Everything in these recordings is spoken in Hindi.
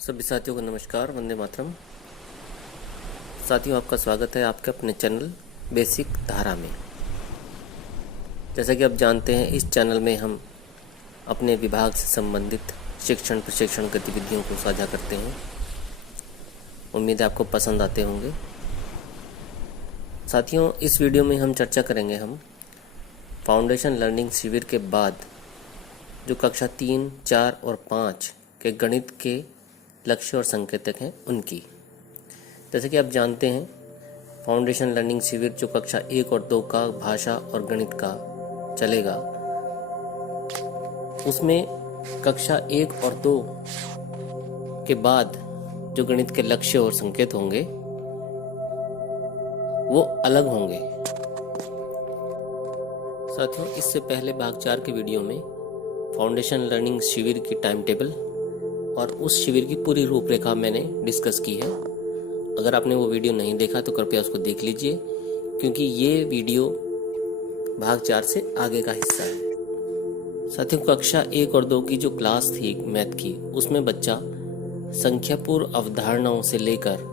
सभी साथियों को नमस्कार, वंदे मातरम। साथियों, आपका स्वागत है आपके अपने चैनल बेसिक धारा में। जैसा कि आप जानते हैं, इस चैनल में हम अपने विभाग से संबंधित शिक्षण प्रशिक्षण गतिविधियों को साझा करते हैं। उम्मीद है आपको पसंद आते होंगे। साथियों, इस वीडियो में हम चर्चा करेंगे हम फाउंडेशन लर्निंग शिविर के बाद जो कक्षा 3, 4 और 5 के गणित के लक्ष्य और संकेतक हैं उनकी। जैसे कि आप जानते हैं, फाउंडेशन लर्निंग शिविर जो कक्षा 1 और 2 का भाषा और गणित का चलेगा, उसमें कक्षा 1 और 2 के बाद जो गणित के लक्ष्य और संकेत होंगे वो अलग होंगे। साथियों, इससे पहले भाग 4 के वीडियो में फाउंडेशन लर्निंग शिविर की टाइम टेबल और उस शिविर की पूरी रूपरेखा मैंने डिस्कस की है। अगर आपने वो वीडियो नहीं देखा तो कृपया उसको देख लीजिए, क्योंकि ये वीडियो भाग 4 से आगे का हिस्सा है। साथियों, कक्षा 1 और 2 की जो क्लास थी मैथ की, उसमें बच्चा संख्यापूर्ण अवधारणाओं से लेकर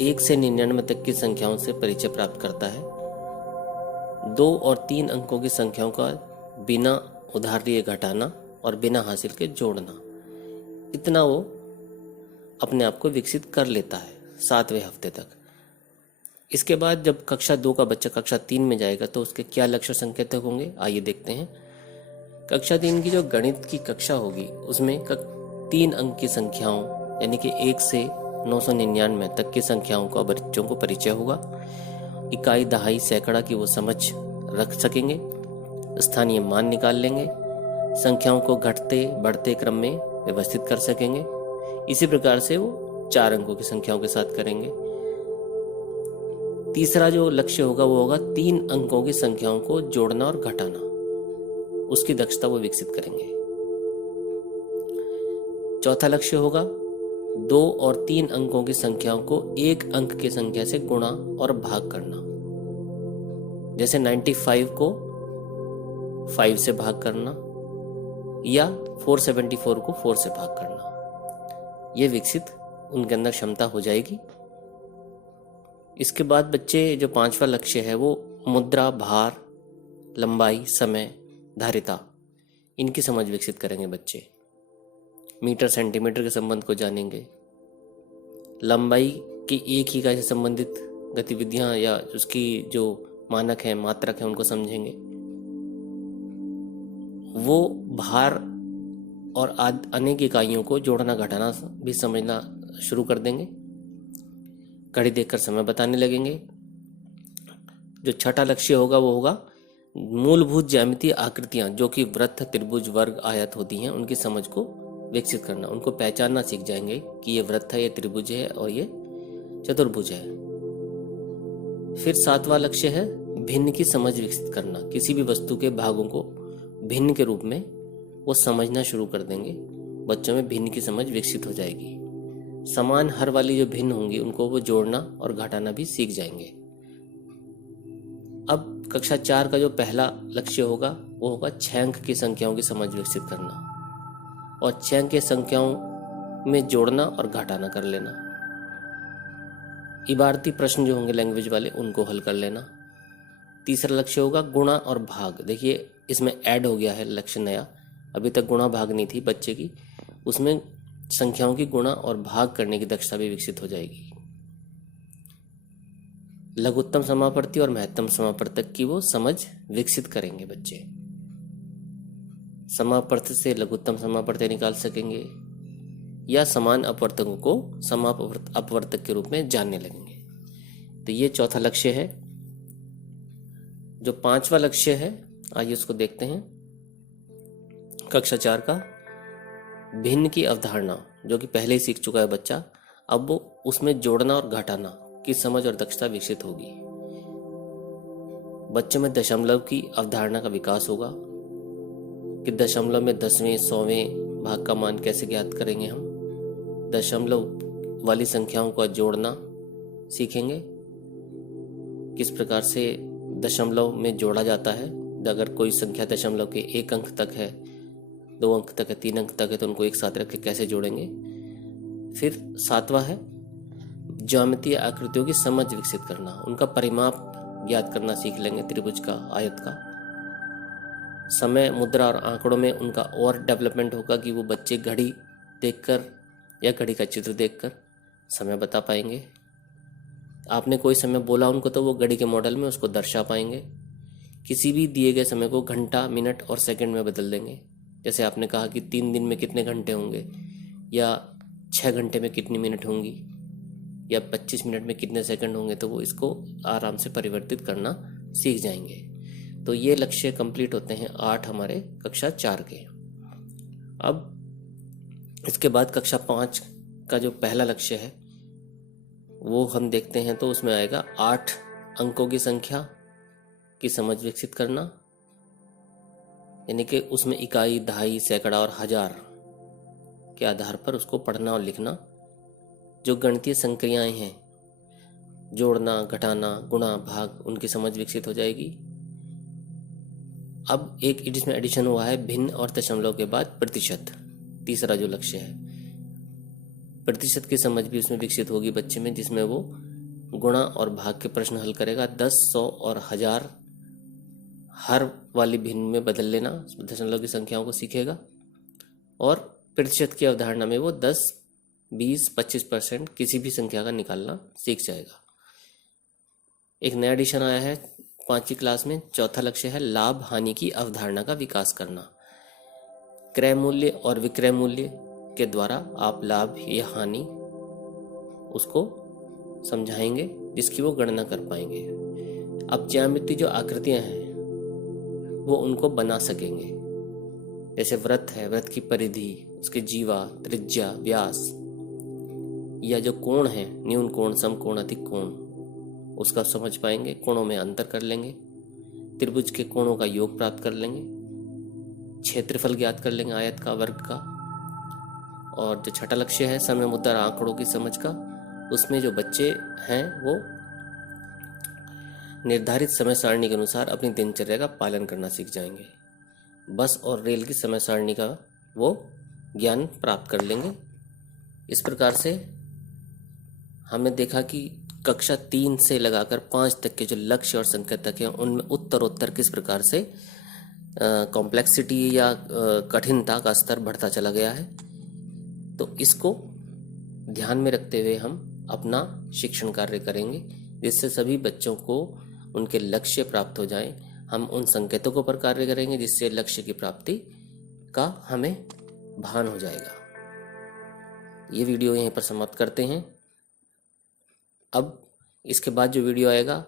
1 से 99 तक की संख्याओं से परिचय प्राप्त करता है। 2 और 3 अंकों की संख्याओं का बिना उधार लिए घटाना और बिना हासिल के जोड़ना, इतना वो अपने आप को विकसित कर लेता है 7वें हफ्ते तक। इसके बाद जब कक्षा 2 का बच्चा कक्षा 3 में जाएगा तो उसके क्या लक्ष्य संकेतक होंगे, आइए देखते हैं। कक्षा 3 की जो गणित की कक्षा होगी, उसमें 3 अंक की संख्याओं यानी कि 1 से 999 तक की संख्याओं का बच्चों को परिचय होगा। इकाई, दहाई, सैकड़ा की वो समझ रख सकेंगे, स्थानीय मान निकाल लेंगे, संख्याओं को घटते बढ़ते क्रम में व्यवस्थित कर सकेंगे। इसी प्रकार से वो 4 अंकों की संख्याओं के साथ करेंगे। तीसरा जो लक्ष्य होगा वो होगा 3 अंकों की संख्याओं को जोड़ना और घटाना, उसकी दक्षता वो विकसित करेंगे। चौथा लक्ष्य होगा 2 और 3 अंकों की संख्याओं को 1 अंक की संख्या से गुणा और भाग करना। जैसे 95 को 5 से भाग करना या 474 को 4 से भाग करना, ये विकसित उनके अंदर क्षमता हो जाएगी। इसके बाद बच्चे जो 5वां लक्ष्य है वो मुद्रा, भार, लंबाई, समय, धारिता, इनकी समझ विकसित करेंगे बच्चे। मीटर सेंटीमीटर के संबंध को जानेंगे, लंबाई की एक इकाई से संबंधित गतिविधियां या उसकी जो मानक है, मात्रक है, उनको समझेंगे। वो भार और अनेक इकाइयों को जोड़ना घटाना भी समझना शुरू कर देंगे। घड़ी देखकर समय बताने लगेंगे। जो छठा लक्ष्य होगा वो होगा मूलभूत ज्यामितीय आकृतियां, जो कि वृत्त, त्रिभुज, वर्ग, आयत होती हैं, उनकी समझ को विकसित करना, उनको पहचानना सीख जाएंगे कि ये वृत्त है, ये त्रिभुज है और ये चतुर्भुज है। फिर 7वां लक्ष्य है भिन्न की समझ विकसित करना। किसी भी वस्तु के भागों को भिन्न के रूप में वो समझना शुरू कर देंगे। बच्चों में भिन्न की समझ विकसित हो जाएगी। समान हर वाली जो भिन्न होंगी उनको वो जोड़ना और घटाना भी सीख जाएंगे। अब कक्षा 4 का जो पहला लक्ष्य होगा वो होगा 6 अंक की संख्याओं की समझ विकसित करना और 6 अंक की संख्याओं में जोड़ना और घटाना कर लेना। इबारती प्रश्न जो होंगे लैंग्वेज वाले, उनको हल कर लेना। तीसरा लक्ष्य होगा गुणा और भाग। देखिए, इसमें ऐड हो गया है लक्ष्य नया। अभी तक गुणा भाग नहीं थी बच्चे की, उसमें संख्याओं की गुणा और भाग करने की दक्षता भी विकसित हो जाएगी। लघुत्तम समापवर्ती और महत्तम समापवर्तक की वो समझ विकसित करेंगे बच्चे। समापवर्त से लघुत्तम समापवर्तक निकाल सकेंगे या समान अपवर्तकों को समापवर्तक के रूप में जानने लगेंगे। तो ये चौथा लक्ष्य है। जो 5वां लक्ष्य है, आइए उसको देखते हैं। कक्षा 4 का भिन्न की अवधारणा, जो कि पहले ही सीख चुका है बच्चा, अब वो उसमें जोड़ना और घटाना की समझ और दक्षता विकसित होगी। बच्चों में दशमलव की अवधारणा का विकास होगा कि दशमलव में 10वें 100वें भाग का मान कैसे ज्ञात करेंगे। हम दशमलव वाली संख्याओं का जोड़ना सीखेंगे, किस प्रकार से दशमलव में जोड़ा जाता है। अगर कोई संख्या दशमलव के 1 अंक तक है, 2 अंक तक है, 3 अंक तक है, तो उनको एक साथ रख के कैसे जोड़ेंगे, फिर 7वां है ज्यामितीय आकृतियों की समझ विकसित करना, उनका परिमाप ज्ञात करना सीख लेंगे, त्रिभुज का, आयत का। समय, मुद्रा और आंकड़ों में उनका और डेवलपमेंट होगा कि वो बच्चे घड़ी देखकर या घड़ी का चित्र देखकर समय बता पाएंगे। आपने कोई समय बोला उनको तो वो घड़ी के मॉडल में उसको दर्शा पाएंगे। किसी भी दिए गए समय को घंटा, मिनट और सेकंड में बदल देंगे। जैसे आपने कहा कि 3 दिन में कितने घंटे होंगे, या 6 घंटे में कितनी मिनट होंगी, या 25 मिनट में कितने सेकंड होंगे, तो वो इसको आराम से परिवर्तित करना सीख जाएंगे। तो ये लक्ष्य कंप्लीट होते हैं 8 हमारे कक्षा 4 के। अब इसके बाद कक्षा 5 का जो पहला लक्ष्य है वो हम देखते हैं, तो उसमें आएगा 8 अंकों की संख्या की समझ विकसित करना, यानी कि उसमें इकाई, दहाई, सैकड़ा और हजार के आधार पर उसको पढ़ना और लिखना। जो गणितीय संक्रियाएं हैं, जोड़ना, घटाना, गुणा, भाग, उनकी समझ विकसित हो जाएगी। अब एक इसमें एडिशन हुआ है भिन्न और दशमलव के बाद प्रतिशत, तीसरा जो लक्ष्य है। प्रतिशत की समझ भी उसमें विकसित होगी बच्चे में, जिसमें वो गुणा और भाग के प्रश्न हल करेगा। 10, 100 और 1000 हर वाली भिन्न में बदल लेना, दशमलव की संख्याओं को सीखेगा। और प्रतिशत की अवधारणा में वो 10, 20, 25% किसी भी संख्या का निकालना सीख जाएगा। एक नया एडिशन आया है 5वीं क्लास में, चौथा लक्ष्य है लाभ हानि की अवधारणा का विकास करना। क्रय मूल्य और विक्रय मूल्य के द्वारा आप लाभ या हानि उसको समझाएंगे, जिसकी वो गणना कर पाएंगे। अब ज्यामिति जो आकृतियां हैं वो उनको बना सकेंगे। जैसे वृत्त है, वृत्त की परिधि, उसके जीवा, त्रिज्या, व्यास, या जो कोण है, न्यून कोण, समकोण, अधिक कोण, उसका समझ पाएंगे। कोणों में अंतर कर लेंगे, त्रिभुज के कोणों का योग प्राप्त कर लेंगे, क्षेत्रफल ज्ञात कर लेंगे आयत का, वर्ग का। और जो छठा लक्ष्य है समय, मुद्रा, आंकड़ों की समझ का, उसमें जो बच्चे हैं वो निर्धारित समय सारणी के अनुसार अपनी दिनचर्या का पालन करना सीख जाएंगे। बस और रेल की समय सारणी का वो ज्ञान प्राप्त कर लेंगे। इस प्रकार से हमने देखा कि कक्षा 3 से लगाकर 5 तक के जो लक्ष्य और संकेतक हैं उनमें उत्तरोत्तर किस प्रकार से कॉम्प्लेक्सिटी या कठिनता का स्तर बढ़ता चला गया है। तो इसको ध्यान में रखते हुए हम अपना शिक्षण कार्य करेंगे, जिससे सभी बच्चों को उनके लक्ष्य प्राप्त हो जाएं। हम उन संकेतकों पर कार्य करेंगे जिससे लक्ष्य की प्राप्ति का हमें भान हो जाएगा। ये वीडियो यहीं पर समाप्त करते हैं। अब इसके बाद जो वीडियो आएगा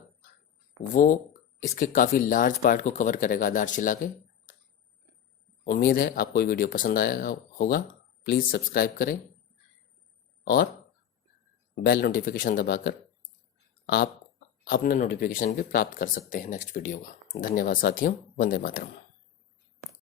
वो इसके काफ़ी लार्ज पार्ट को कवर करेगा आधारशिला के। उम्मीद है आपको ये वीडियो पसंद आया होगा। प्लीज़ सब्सक्राइब करें और बेल नोटिफिकेशन दबाकर आप अपना नोटिफिकेशन भी प्राप्त कर सकते हैं नेक्स्ट वीडियो का। धन्यवाद साथियों। वंदे मातरम।